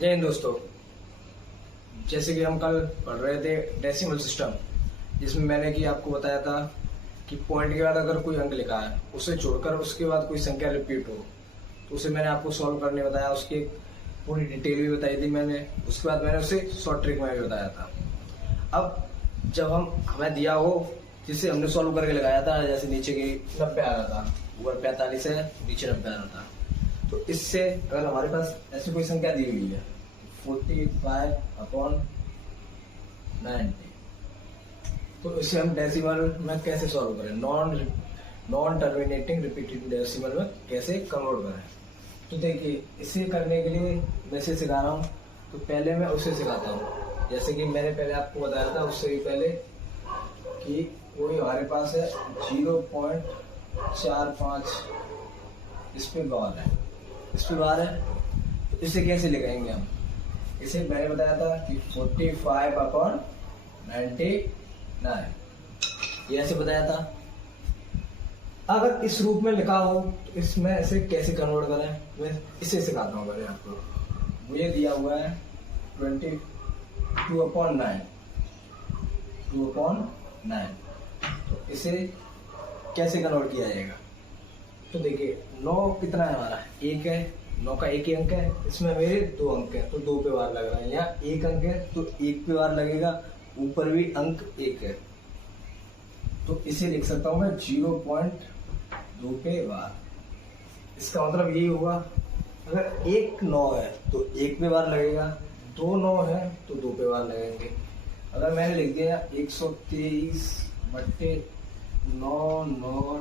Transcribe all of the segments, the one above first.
जय हिंद दोस्तों। जैसे कि हम कल पढ़ रहे थे डेसिमल सिस्टम, जिसमें मैंने कि आपको बताया था कि पॉइंट के बाद अगर कोई अंक लिखा है उसे छोड़कर उसके बाद कोई संख्या रिपीट हो तो उसे मैंने आपको सॉल्व करने बताया, उसकी पूरी डिटेल भी बताई थी मैंने। उसके बाद मैंने उसे शॉर्ट ट्रिक में भी बताया था। अब जब हमें दिया हो जिसे हमने सॉल्व करके लगाया था, जैसे नीचे की 90 आ रहा था, ऊपर 45 है, नीचे 90 आ रहा था, तो इससे अगर हमारे पास ऐसी कोई संख्या दी हुई है 45/90, तो इसे हम डेसिमल में कैसे सॉल्व करें, नॉन टर्मिनेटिंग रिपीटेड डेसिमल में कैसे कन्वर्ट करें। तो देखिए, इसे करने के लिए मैं इसे सिखा रहा हूँ, तो पहले मैं उसे सिखाता हूँ। जैसे कि मैंने पहले आपको बताया था उससे भी पहले कि कोई हमारे पास है 0.45 इस पे बार है, तो इसे कैसे लिखेंगे हम। इसे मैंने बताया था कि 45/99 ये ऐसे बताया था। अगर इस रूप में लिखा हो तो इसमें ऐसे कैसे कन्वर्ट करें, मैं इसे सिखाता हूँ पहले आपको। मुझे दिया हुआ है 2/9, तो इसे कैसे कन्वर्ट किया जाएगा। तो देखिए, 9 कितना है हमारा, 1 है, 9 का एक ही अंक है, इसमें मेरे 2 अंक है तो 2 पे वार लग रहा है। यहाँ 1 अंक है तो 1 पे वार लगेगा, ऊपर भी अंक 1 है, तो इसे लिख सकता हूं मैं 0.2 पे वार। इसका मतलब यही होगा, अगर 1 9 है तो 1 पे वार लगेगा, 2 9 है तो 2 पे वार लगेंगे। अगर मैंने लिख दिया 123/999,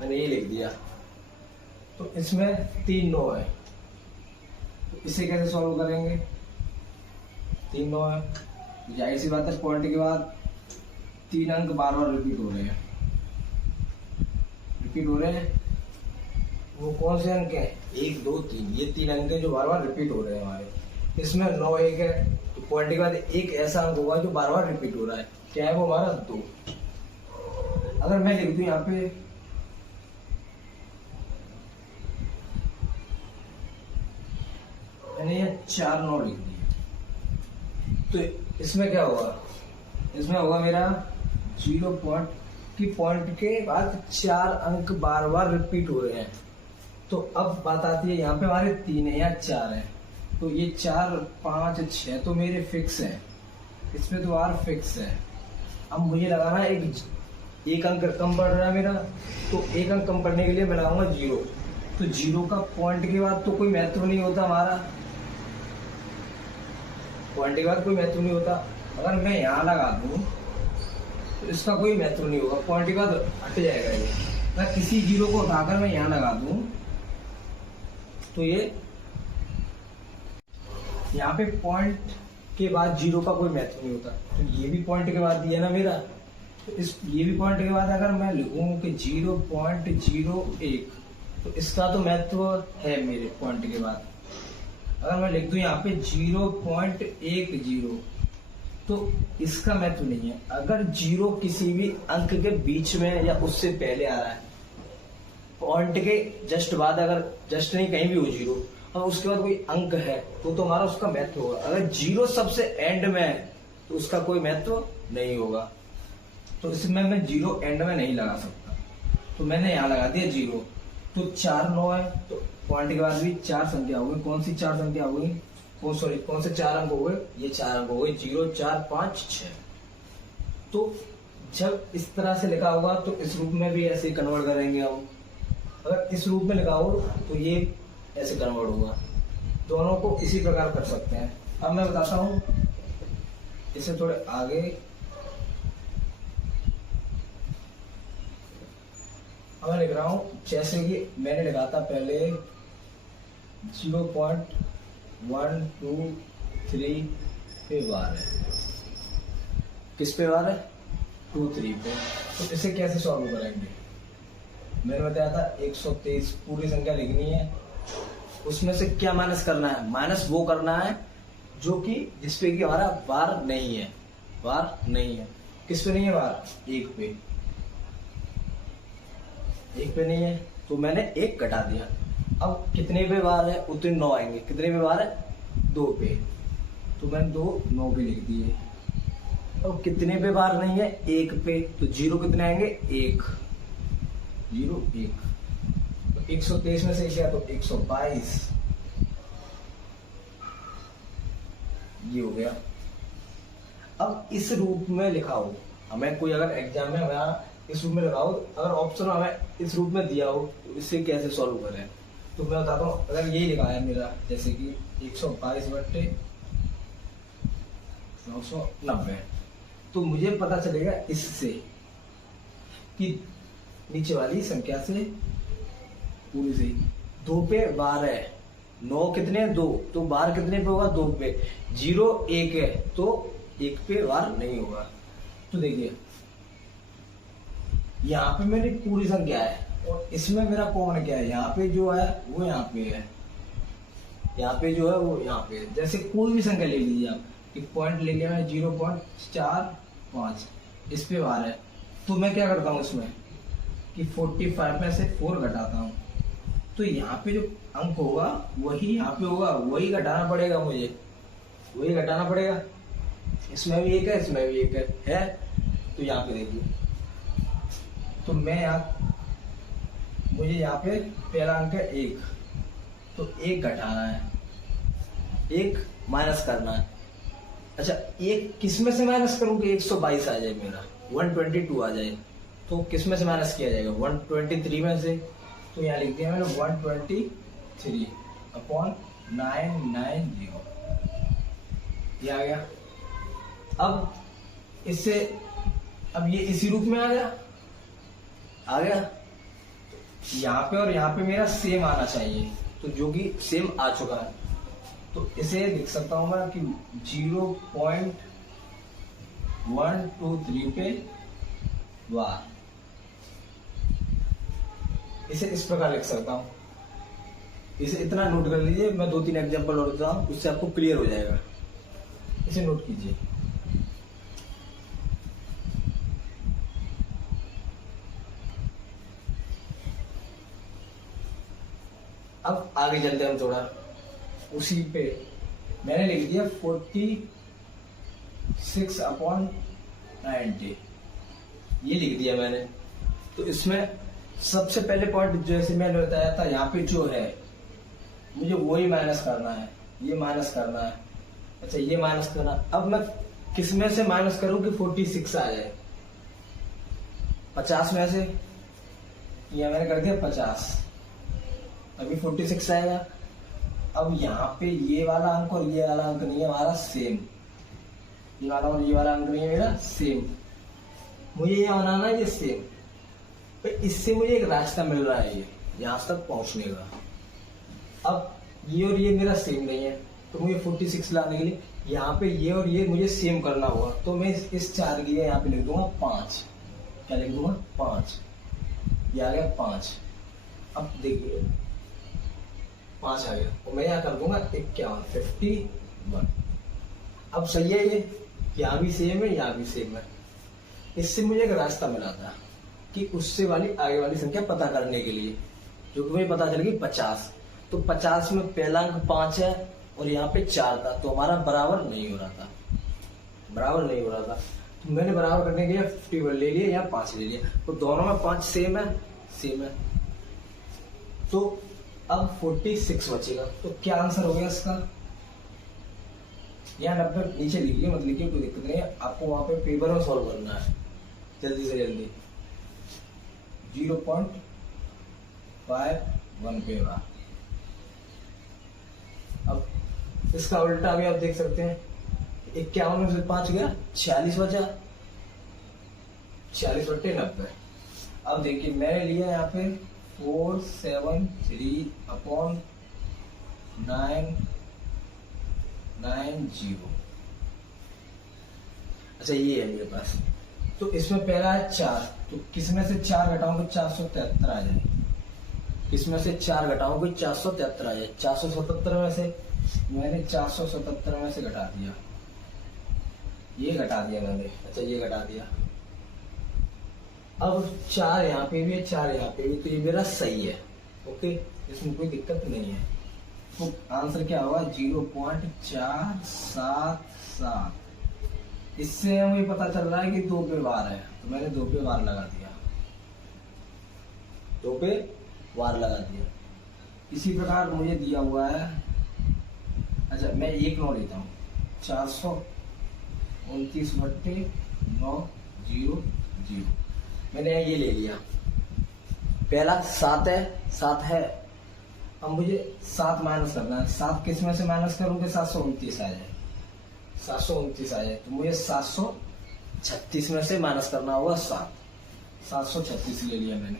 मैंने ये लिख दिया, तो इसमें 3 9 है, तो इसे कैसे सॉल्व करेंगे। 3 9 है, जाहिर सी बात है पॉइंट के बाद 3 अंक बार बार रिपीट हो रहे हैं। वो कौन से अंक है, 1 2 3, ये 3 अंक है जो बार बार रिपीट हो रहे हैं हमारे। इसमें 9 1 है, तो पॉइंट के बाद एक ऐसा अंक होगा जो बार बार रिपीट हो रहा है, क्या है वो हमारा 2। अगर मैं लिख दूं यहाँ पे मैंने ये 4 9 लिख दिया, तो इसमें क्या होगा, इसमें होगा मेरा 0 पॉइंट के बाद 4 अंक बार बार रिपीट हो रहे हैं। तो अब बात आती है, यहाँ पे हमारे 3 है, यहाँ 4 है, तो ये 4 5 6 तो मेरे फिक्स है, इसमें तो आर फिक्स है। अब मुझे लगाना है एक अंक कम पड़ रहा है मेरा, तो एक अंक कम पड़ने के लिए मैं लगाऊंगा 0। तो 0 का पॉइंट के बाद तो कोई महत्व नहीं होता हमारा, पॉइंट के बाद कोई महत्व नहीं होता। अगर मैं यहाँ लगा दूं तो इसका कोई महत्व नहीं होगा, पॉइंट के बाद हट जाएगा ये। मैं किसी 0 को उठाकर मैं यहाँ लगा दूं तो ये यहाँ पे पॉइंट के बाद 0 का कोई महत्व नहीं होता। तो ये भी पॉइंट के बाद दिया ना मेरा, तो ये भी पॉइंट के बाद अगर मैं लिखूं कि 0.01, तो इसका तो महत्व है मेरे पॉइंट के बाद। अगर मैं लिख दूं यहाँ पे 0.10, तो इसका महत्व नहीं है। अगर 0 किसी भी अंक के बीच में या उससे पहले आ रहा है, पॉइंट के जस्ट बाद, अगर जस्ट नहीं कहीं भी हो 0 और उसके बाद कोई अंक है, तो हमारा उसका महत्व होगा। अगर 0 सबसे एंड में है तो उसका कोई महत्व नहीं होगा। तो इसमें मैं 0 एंड में नहीं लगा सकता, तो मैंने यहाँ लगा दिया 0। तो 4 9 है, तो पॉइंट के बाद भी 4 संख्या हो गई। कौन सी 4 संख्या हो गई, कौन से 4 अंक हो गए, ये 4 अंक हो गए, 0 4 5 6। तो जब इस तरह से लिखा होगा तो इस रूप में भी ऐसे कन्वर्ट करेंगे हम। अगर इस रूप में लिखा हो तो ये ऐसे कन्वर्ट होगा। दोनों को इसी प्रकार कर सकते हैं। अब मैं बताता हूं इसे थोड़े आगे। अब मैं लिख रहा हूं जैसे कि मैंने लिखा था पहले 0.123 पे वार है। किस पे वार है, 2 3 पे। तो इसे कैसे सॉल्व करेंगे। मैंने बताया था 123 पूरी संख्या लिखनी है, उसमें से क्या माइनस करना है, माइनस वो करना है जो कि जिसपे कि हमारा वार नहीं है। किस पे नहीं है वार, 1 पे। 1 पे नहीं है तो मैंने 1 घटा दिया। अब कितने पे बार है उतने 9 आएंगे, कितने पे बार है 2 पे, तो मैंने 2 9 पे लिख दिए। अब कितने पे बार नहीं है 1 पे, तो 0 कितने आएंगे 1, 0 1, तो 123 में से क्या, तो 122, ये हो गया। अब इस रूप में लिखाओ, हमें कोई अगर एग्जाम में हमें इस रूप में लगाओ, अगर ऑप्शन हमें इस रूप में दिया हो तो इससे कैसे सॉल्व करें, तो मैं बताता हूँ। अगर यही लिखा है मेरा, जैसे कि 122/990, तो मुझे पता चलेगा इससे कि नीचे वाली संख्या से पूरी से 2 पे 12, 9 कितने 2, तो बार कितने पे होगा 2 पे, 0 1 है तो 1 पे बार नहीं होगा। तो देखिए यहाँ पे मेरी पूरी संख्या है और इसमें मेरा कॉमन क्या है, यहाँ पे जो है वो यहाँ पे है, यहाँ पे जो है वो यहाँ पे है। जैसे कोई भी संख्या ले लीजिए आप, एक पॉइंट ले लिया मैं 0.45, इस पे बार है, तो मैं क्या करता हूँ इसमें कि 45 में से 4 घटाता हूँ, तो यहाँ पे जो अंक होगा वही यहाँ पे होगा, वही घटाना पड़ेगा मुझे, वही घटाना पड़ेगा। इसमें भी 1 है, इसमें भी 1 है, तो यहाँ पे देखिए, तो मैं यहाँ, मुझे यहाँ पे पहला अंक है 1, तो 1 घटाना है, 1 माइनस करना है। अच्छा 1 किस में से माइनस करूँ कि 122 आ जाए मेरा, 122 आ जाए, तो किस में से माइनस किया जाएगा 123 में से, तो यहाँ लिख दिया मैंने 123/990, ये आ गया। अब इससे, अब ये इसी रूप में आ गया, यहाँ पे और यहाँ पे मेरा सेम आना चाहिए, तो जो कि सेम आ चुका है, तो इसे लिख सकता हूं मैं कि 0.123 पे बार, इसे इस प्रकार लिख सकता हूं। इसे इतना नोट कर लीजिए, मैं 2-3 एग्जांपल और देता हूं, उससे आपको क्लियर हो जाएगा। इसे नोट कीजिए। अब आगे चलते हैं हम थोड़ा, उसी पे मैंने लिख दिया 46/90, ये लिख दिया मैंने। तो इसमें सबसे पहले पॉइंट जैसे मैंने बताया था, यहाँ पे जो है मुझे वही माइनस करना है, ये माइनस करना है। अच्छा ये माइनस करना, अब मैं किस में से माइनस करूं कि 46 आ जाए, 50 में से, ये मैंने कर दिया 50, अभी 46 आएगा। अब यहाँ पे ये वाला अंक और ये वाला अंक नहीं है हमारा सेम, ये वाला और ये वाला अंक नहीं है मेरा सेम, मुझे ये बनाना है ये सेम, तो इससे मुझे एक रास्ता मिल रहा है ये यहां तक पहुंचने का। अब ये और ये मेरा सेम नहीं है, तो मुझे 46 लाने के लिए यहाँ पे ये और ये मुझे सेम करना होगा, तो मैं इस 4 की यहाँ पे लिख दूंगा 5, क्या लिख दूंगा 5, ये आ गया 5। अब देखिए 5 आ गया, और मैं यहाँ कर दूंगा 51 अब सही है, ये यहाँ भी सेम है, यहाँ भी सेम है। इससे मुझे एक रास्ता मिला था कि उससे वाली आगे वाली संख्या पता करने के लिए, जो कि मुझे पता चल गई 50, तो 50 में पहला अंक 5 है और यहाँ पे 4 था, तो हमारा बराबर नहीं हो रहा था, बराबर नहीं हो रहा था, तो मैंने बराबर करने के लिए 51 ले लिया या 5 ले लिया, तो दोनों में 5 सेम है, सेम है। तो अब 46 बचेगा, तो क्या आंसर हो गया इसका, यहाँ 90 नीचे लिखिए, मत लिखिए, कोई दिक्कत नहीं है, आपको वहां पे पेपर में सॉल्व करना है जल्दी से जल्दी। 0.51 पे बार। अब इसका उल्टा भी आप देख सकते हैं, 51 में से 5 गया 46 बचा, 46/90। अब देखिए मैंने लिया यहाँ पे 473/990। अच्छा ये है मेरे पास, तो इसमें पहला है 4, तो किसमें से 4 घटाओगे 473 आ जाए, किसमें से 4 घटाओगे 473 आ जाए, 477 में से मैंने 477 में से घटा दिया, ये घटा दिया मैंने, अच्छा ये घटा दिया। अब 4 यहाँ पे भी है, 4 यहाँ पे भी, तो ये मेरा सही है, ओके, इसमें कोई दिक्कत नहीं है। तो आंसर क्या होगा 0.477। इससे हमें पता चल रहा है कि 2 पे वार है, तो मैंने 2 पे वार लगा दिया, 2 पे वार लगा दिया। इसी प्रकार मुझे दिया हुआ है, अच्छा मैं एक 9 लेता हूँ, 429/900। मैंने ये ले लिया, पहला 7 है, 7 है। अब मुझे 7 माइनस करना है, 7 किस में से माइनस करूंगे, 729 आ जाए, 729 आ जाए। तो मुझे 736 में से माइनस करना होगा 7, 736 ले लिया मैंने,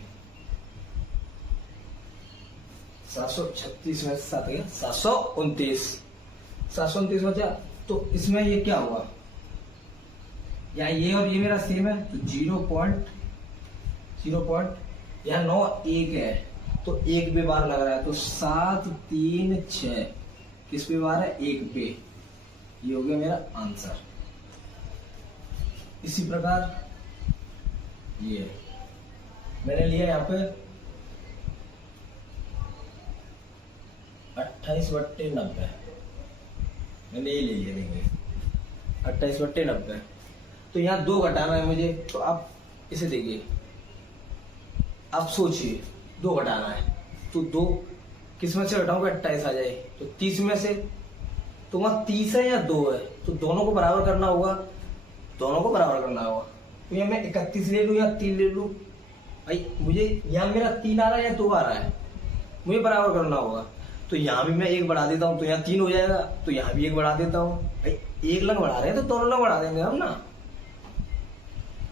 736 में से 7 गया 729, 729 बचा। तो इसमें ये क्या हुआ, या ये और ये मेरा सेम है, तो 0. यहाँ 9 1 है, तो 1 पे बार लग रहा है, तो 7 3 6 किस पे बार है, 1 पे। ये हो गया मेरा आंसर। इसी प्रकार ये मैंने लिया यहाँ पे 28/90, मैंने ये ले लिया, देखिए 28/90। तो यहाँ 2 घटाना है मुझे, तो आप इसे देखिए, आप सोचिए 2 घटाना है, तो 2 किस में से घटाऊंगा, 28 आ जाए, तो 30 में से, तो वहां 30 है या 2 है, तो दोनों को बराबर करना होगा, दोनों को बराबर करना होगा। तो या मैं 31 ले लूं या 3 ले लूं, भाई मुझे यहाँ मेरा 3 आ रहा है या 2 आ रहा है, मुझे बराबर करना होगा। तो यहाँ भी मैं 1 बढ़ा देता हूँ, तो यहाँ 3 हो जाएगा, तो यहाँ भी 1 बढ़ा देता हूँ। भाई 1 लंग बढ़ा रहे हैं तो दोनों लंग बढ़ा देंगे हम ना,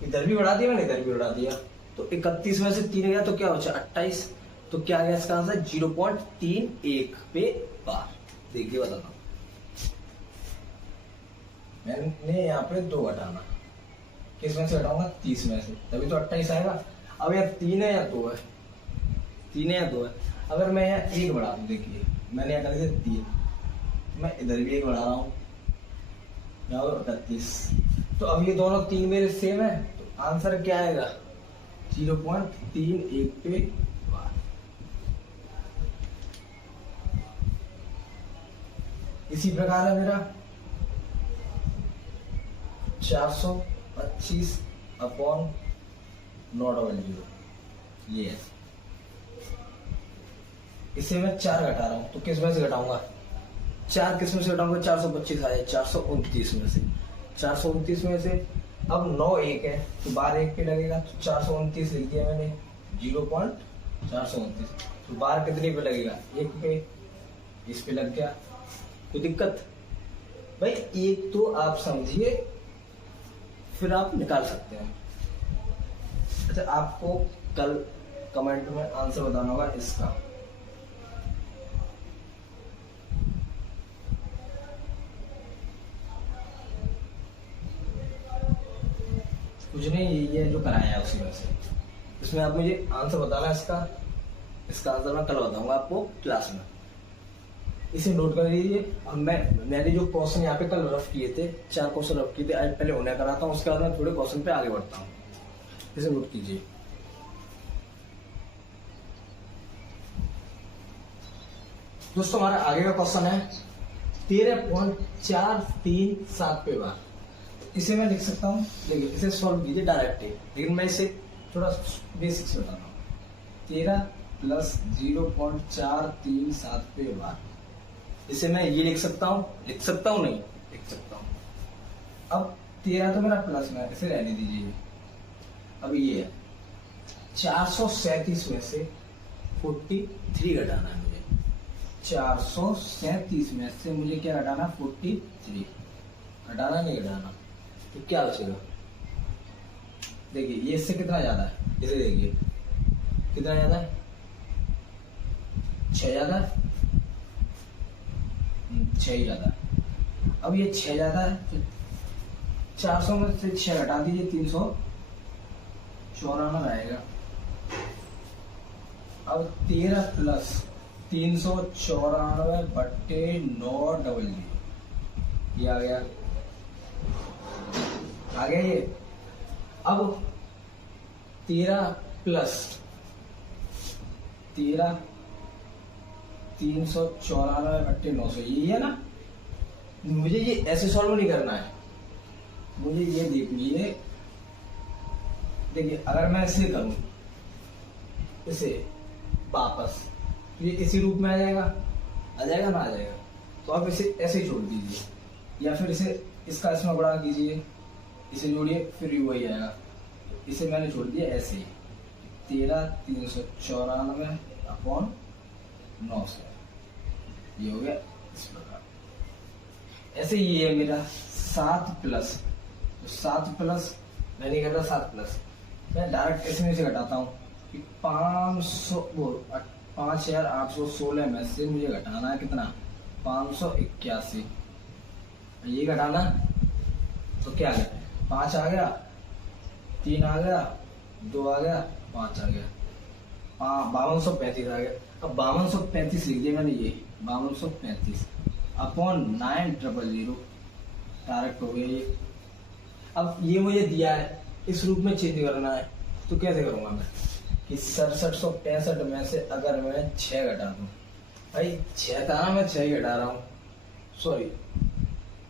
इधर भी बढ़ा दिया मैंने, इधर भी बढ़ा दिया। तो 31 में से 3 गया तो क्या बचा 28, तो क्या गया इसका आंसर 0.31 पे बार। देखिए बताता हूँ, मैंने यहाँ पे 2 घटाना, किस में से घटाऊंगा, 30 में से, तभी तो 28 आएगा। अब यार 3 है या 2 है, 3 है या 2 है। अगर मैं यहाँ 1 बढ़ा दूं, देखिए मैंने यहाँ कर दिया 3, मैं इधर भी 1 बढ़ा रहा हूँ, यहाँ 38। तो अब ये दोनों 3 मेरे सेम है, तो आंसर क्या आएगा 0.31 पे बार। इसी प्रकार है मेरा 425/900, ये है। इसे मैं 4 घटा रहा हूं, तो किस में से घटाऊंगा, 4 किस में से घटाऊंगा, 425 आए, 429 में से, 429 में से। अब 9 1 है, तो बार 1 पे लगेगा, तो 429 लिख दिया मैंने, 0.429। तो बार कितने पे लगेगा, 1 पे, इस पे लग गया, कोई दिक्कत भाई। एक तो आप समझिए, फिर आप निकाल सकते हैं। अच्छा आपको कल कमेंट में आंसर बताना होगा इसका। कुछ नहीं, ये जो कराया है उसी में से, इसमें आप मुझे आंसर बताना है इसका। इसका आंसर मैं कल बताऊंगा आपको क्लास में, इसे नोट कर लीजिए। अब मैंने जो क्वेश्चन यहाँ पे कल रफ किए थे, 4 क्वेश्चन रफ किए थे, आज पहले उन्हें कराता हूँ, उसके बाद मैं थोड़े क्वेश्चन पे आगे बढ़ता हूँ, इसे नोट कीजिए। दोस्तों हमारा आगे का क्वेश्चन है 13.437 पे बार। इसे मैं लिख सकता हूँ, देखिए इसे सॉल्व कीजिए डायरेक्ट ही, लेकिन मैं इसे थोड़ा बेसिक से बता रहा हूँ। 13 + 0.437 पे बार, इसे मैं ये लिख सकता हूँ, नहीं लिख सकता हूँ। अब 13 तो मेरा प्लस में, इसे रहने दीजिए। अब ये है 437 में से 43 घटाना है मुझे, 437 में से मुझे क्या घटाना, 43 घटाना, नहीं घटाना, तो क्या बचेगा, देखिए ये इससे कितना ज्यादा है, इसे देखिए कितना ज्यादा है, 6 ज्यादा है, 6 ज्यादा है। अब ये 6 ज्यादा है, तो 400 में से 6 घटा दीजिए, 394 आएगा। अब 13 + 394/900, ये आ गया ये। अब 13 + 394/900 यही है ना। मुझे ये ऐसे सॉल्व नहीं करना है, मुझे ये देखिए, देखिए अगर मैं इसे करूं, इसे वापस, ये इसी रूप में आ जाएगा ना, आ जाएगा। तो आप इसे ऐसे ही छोड़ दीजिए, या फिर इसे इसका इसमें गुणा कीजिए, इसे जोड़िए, फिर वही आएगा। तो इसे मैंने छोड़ दिया ऐसे ही, 13,394/900 ये हो गया इस प्रकार। ऐसे ये है मेरा 7 प्लस, तो 7 प्लस मैं नहीं करता, 7 प्लस मैं डायरेक्ट इसमें से घटाता हूँ कि 5,816 में से मुझे घटाना है कितना, 581। ये घटाना तो क्या है, 5 आ गया, 3 आ गया, 2 आ गया, 5 आ गया, 5235 आ गया। अब 5235 लिख दिया मैंने, ये 5235 अपॉन 900 डायरेक्ट हो गया ये। अब ये मुझे दिया है, इस रूप में चेंज करना है, तो कैसे करूंगा मैं कि 6765 में से अगर मैं 6 घटा दूं, भाई 6 था ना, मैं 6 ही घटा रहा हूँ, सॉरी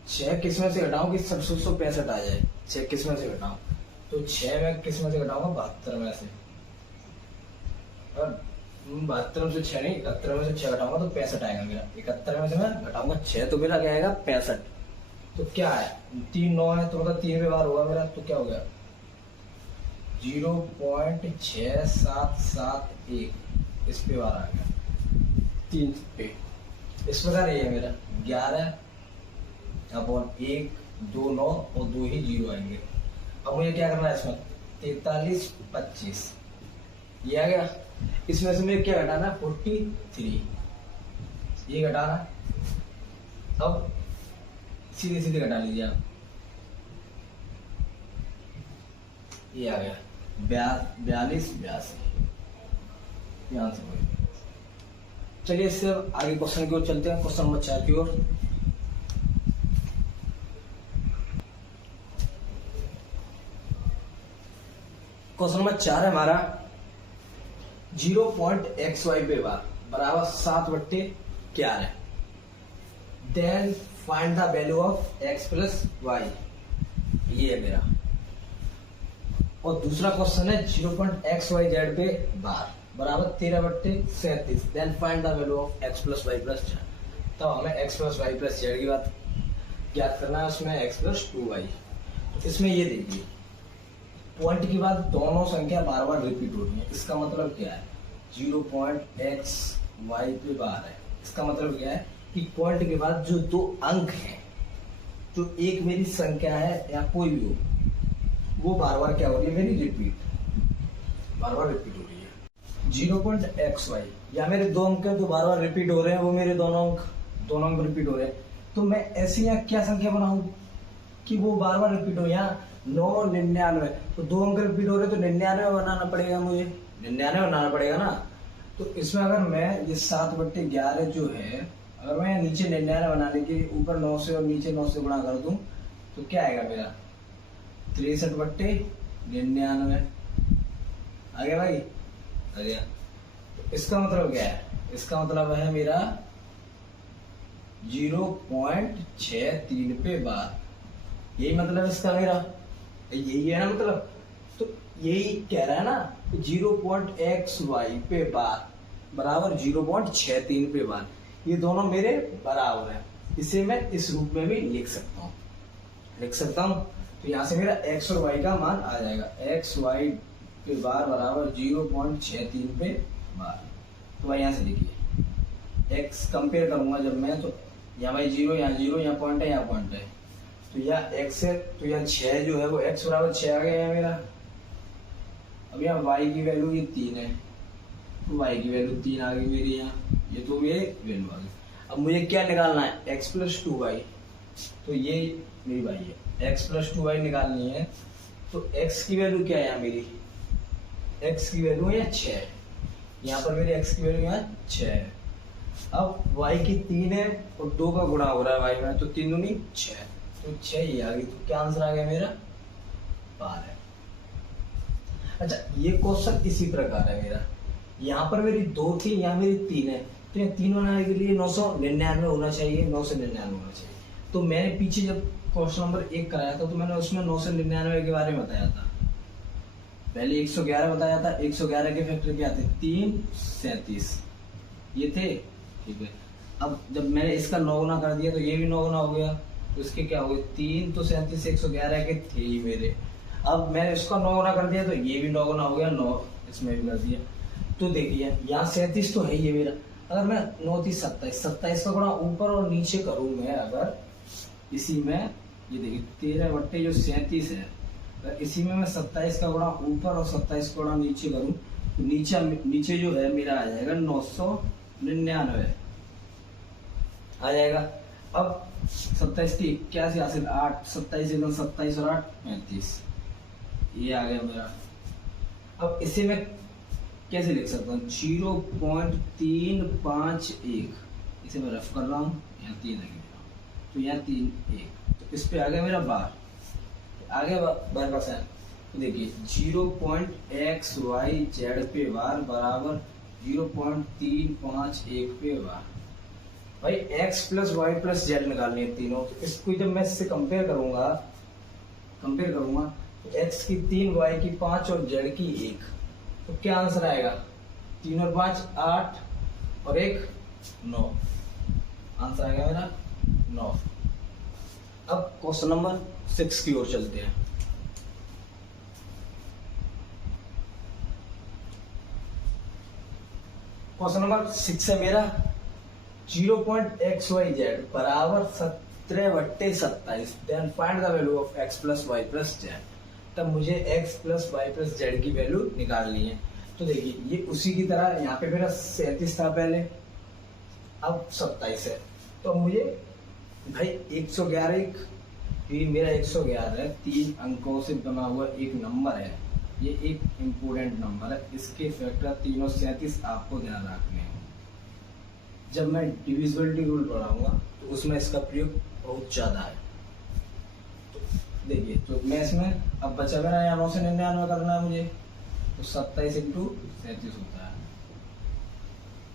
6 किस में से घटाऊं कि 6765 आ जाए, 6 किस में से घटाऊं, तो 6 में किस में से घटाऊंगा, 72 में से, और 72 में से 6 नहीं, 71 में से 6 घटाऊंगा तो 65 आएगा मेरा। 71 में से मैं घटाऊंगा 6 तो मेरा क्या आएगा, 65। तो क्या है, 3 9 है, तो मतलब 3 पे बार होगा मेरा, तो क्या हो गया 0.6771 इस पे बार आ गया 3 पे। इस प्रकार ये है मेरा 11/1 2 9 और 2 ही 0 आएंगे। अब मुझे क्या करना है इसमें, 4325 ये आ गया। इसमें से मुझे क्या घटाना है, 43 ये घटाना। अब सीधे सीधे घटा लीजिए आप, ये आ गया 4282 यहाँ से। चलिए इससे आगे क्वेश्चन की ओर चलते हैं, क्वेश्चन नंबर 4 की ओर। क्वेश्चन नंबर 4 है हमारा 0.xy पे बार बराबर 7/11 then find the value of x plus Y, ये है मेरा। और दूसरा क्वेश्चन है 0.xyz पे बार बराबर 13/37 then find the value of x plus Y plus z। तो हमें x plus Y plus z की बात ज्ञात करना है, उसमें x प्लस 2y। तो इसमें ये देखिए पॉइंट के बाद दोनों संख्या बार बार रिपीट हो रही है, इसका मतलब क्या है, 0.xy पे बार है, इसका मतलब क्या है कि पॉइंट के बाद जो 2 अंक हैं, जो एक मेरी संख्या है या कोई भी हो, वो बार बार क्या हो रही है, मेरी रिपीट, बार बार रिपीट हो रही है। 0.xy या मेरे 2 अंक है तो बार बार रिपीट हो रहे हैं, वो मेरे दोनों अंक रिपीट हो रहे हैं। तो मैं ऐसी यहाँ क्या संख्या बनाऊं कि वो बार बार रिपीट हो। यहाँ 999 तो 2 अंक रिपीट हो रहे तो 99 बनाना पड़ेगा, मुझे 99 बनाना पड़ेगा ना। तो इसमें अगर मैं ये 7/11 जो है, अगर मैं नीचे 99 बनाने के ऊपर 9 से और नीचे 9 से गुणा कर दूं तो क्या आएगा मेरा 63/99 आ गया भाई, आ गया। तो इसका मतलब क्या है, इसका मतलब है मेरा 0.63 पे बार, यही मतलब इसका मेरा, यही है ना मतलब। तो यही कह रहा है ना 0.xy पे बार बराबर 0.63 पे बार, ये दोनों मेरे बराबर है। इसे मैं इस रूप में भी लिख सकता हूँ, तो यहाँ से मेरा x और y का मान आ जाएगा, xy पे बार बराबर 0.63 पे बार। तो भाई यहाँ से लिखिए x कंपेयर करूंगा जब मैं, तो यहाँ भाई 0 यहाँ 0, यहाँ पॉइंट है, यहाँ पॉइंट है, तो यहाँ x है, तो यहाँ 6 जो है वो x बराबर 6 आ गया है मेरा। अब यहाँ y की वैल्यू ये 3 है, तो y की वैल्यू 3 आ गई मेरी यहाँ, ये तो मेरी वैल्यू आ गई। अब मुझे क्या निकालना है, x प्लस 2y, तो ये मेरी y है, x प्लस 2y निकालनी है। तो x की वैल्यू क्या है यहाँ मेरी, x की वैल्यू है 6, यहाँ पर मेरी x की वैल्यू यहाँ 6 है। अब y की 3 है और 2 का गुणा हो रहा है y में, तो 3 दूनी 6, तो 6 ही आ गई। तो क्या आंसर आ गया मेरा, 12 है। अच्छा ये क्वेश्चन इसी प्रकार है मेरा, यहाँ पर मेरी 2 थी, यहाँ मेरी 3 है, तो ये 3 बनाने के लिए 999 होना चाहिए, 999 होना चाहिए। तो मैंने पीछे जब क्वेश्चन नंबर 1 कराया था तो मैंने उसमें 999 के बारे में बताया था। पहले 111 बताया था, 111 के फैक्टर क्या थे, 3, 37 ये थे, ठीक है। अब जब मैंने इसका 9 गुना कर दिया तो ये भी 9 गुना हो गया, तो इसके क्या हो गए 3, तो 37 111 के थे ही मेरे। अब मैंने इसका 9 गुना कर दिया तो ये भी 9 गुना हो गया, 9 इसमें भी कर दिया। तो देखिए यहाँ 37 तो है ही है मेरा। अगर मैं 9 3 27, 27 का गुणा ऊपर और नीचे करूं मैं, अगर इसी में ये देखिए 13 बट्टे जो 37 है, अगर इसी में मैं 27 का गुणा ऊपर और 27 का गुणा नीचे करूं तो नीचे जो है मेरा आ जाएगा 999 आ जाएगा। अब 27 की 81 हासिल 8, 27 एकदम 27 और 8 35, ये आ गया मेरा। अब इसे मैं कैसे लिख सकता हूँ, 0.351, इसे मैं रफ कर रहा हूँ, यहाँ 3 आ गया, तो यहाँ 3 1, तो इस पे आ गया मेरा बार, आ गया बार का साइन। तो देखिए 0.xyz पे बार बराबर 0.351 पे बार। भाई x plus Y plus Z निकालनी है तीनों, तो इसको जब मैं इससे कंपेयर करूंगा तो x की 3, y की 5 और z की 1, तो क्या आंसर आएगा, 3 और 5 8 और 1 9, आंसर आएगा मेरा 9। अब क्वेश्चन नंबर 6 की ओर चलते हैं। क्वेश्चन नंबर 6 है मेरा, 0.xyz बराबर 17/27, then find the value of x plus Y plus Z. तब मुझे x plus Y plus Z की वैल्यू निकालनी है। तो देखिए ये उसी की तरह, यहाँ पे मेरा 37 था पहले, अब 27 है, तो मुझे भाई 111, ये मेरा 111 है, 3 अंकों से बना हुआ एक नंबर है, ये एक इम्पोर्टेंट नंबर है, इसके फैक्टर 3 और 37 आपको ध्यान रखने हैं। जब मैं डिविजिबिलिटी रूल पढ़ाऊंगा तो उसमें इसका प्रयोग बहुत ज्यादा है। तो देखिए, तो मैं इसमें अब बचा मेरा यहाँ 999 करना है मुझे, तो 27 इंटू 37 होता है,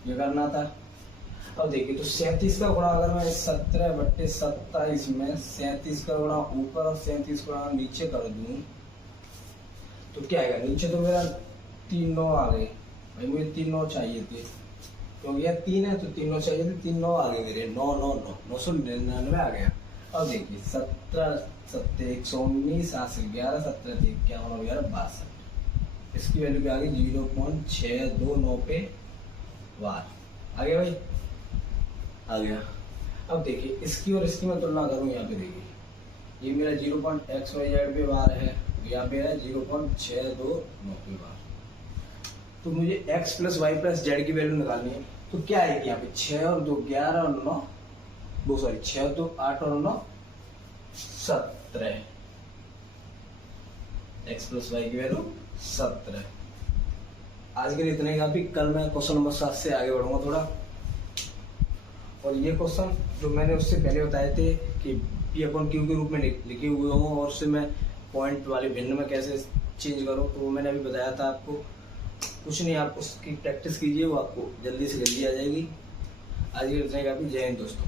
ये करना था। अब देखिए, तो 37 का गुणा अगर मैं 17/27 में 37 का गुणा ऊपर और 37 का गुणा नीचे कर दूं तो क्या आएगा, नीचे तो मेरा 3 9 आ गए, भाई मुझे 3 9 चाहिए थे, तो यह 3 है तो 3 9 चाहिए थे, 3 9 आ गए मेरे, 9 9 9 999 आ गया। अब देखिए 17 7 119 हासिल 11 17 51 और 11 62, इसकी वैल्यू क्या आ गई 0.629 पे वार आ गया भाई, आ गया। अब देखिए इसकी और इसकी मैं तुलना करूं, यहाँ पे देखिए ये मेरा 0.xyz पे बार है, यहाँ पे है 0.629 पे बार। तो मुझे x plus Y plus Z की वैल्यू निकालनी है, तो क्या आएगी यहाँ पे 6 और 2 11 और 9 2 सॉरी 6 और 2 8 और 9 17, x प्लस वाई की वैल्यू 17। आज के लिए इतना ही काफी, कल मैं क्वेश्चन नंबर 7 से आगे बढ़ूंगा थोड़ा। और ये क्वेश्चन जो मैंने उससे पहले बताए थे कि P/Q के रूप में लिखे हुए हों और उससे मैं पॉइंट वाले भिन्न में कैसे चेंज करूं, तो वो मैंने अभी बताया था आपको। कुछ नहीं, आप उसकी प्रैक्टिस कीजिए, वो आपको जल्दी से जल्दी आ जाएगी। आज के लिए इतना ही काफी। जय हिंद दोस्तों।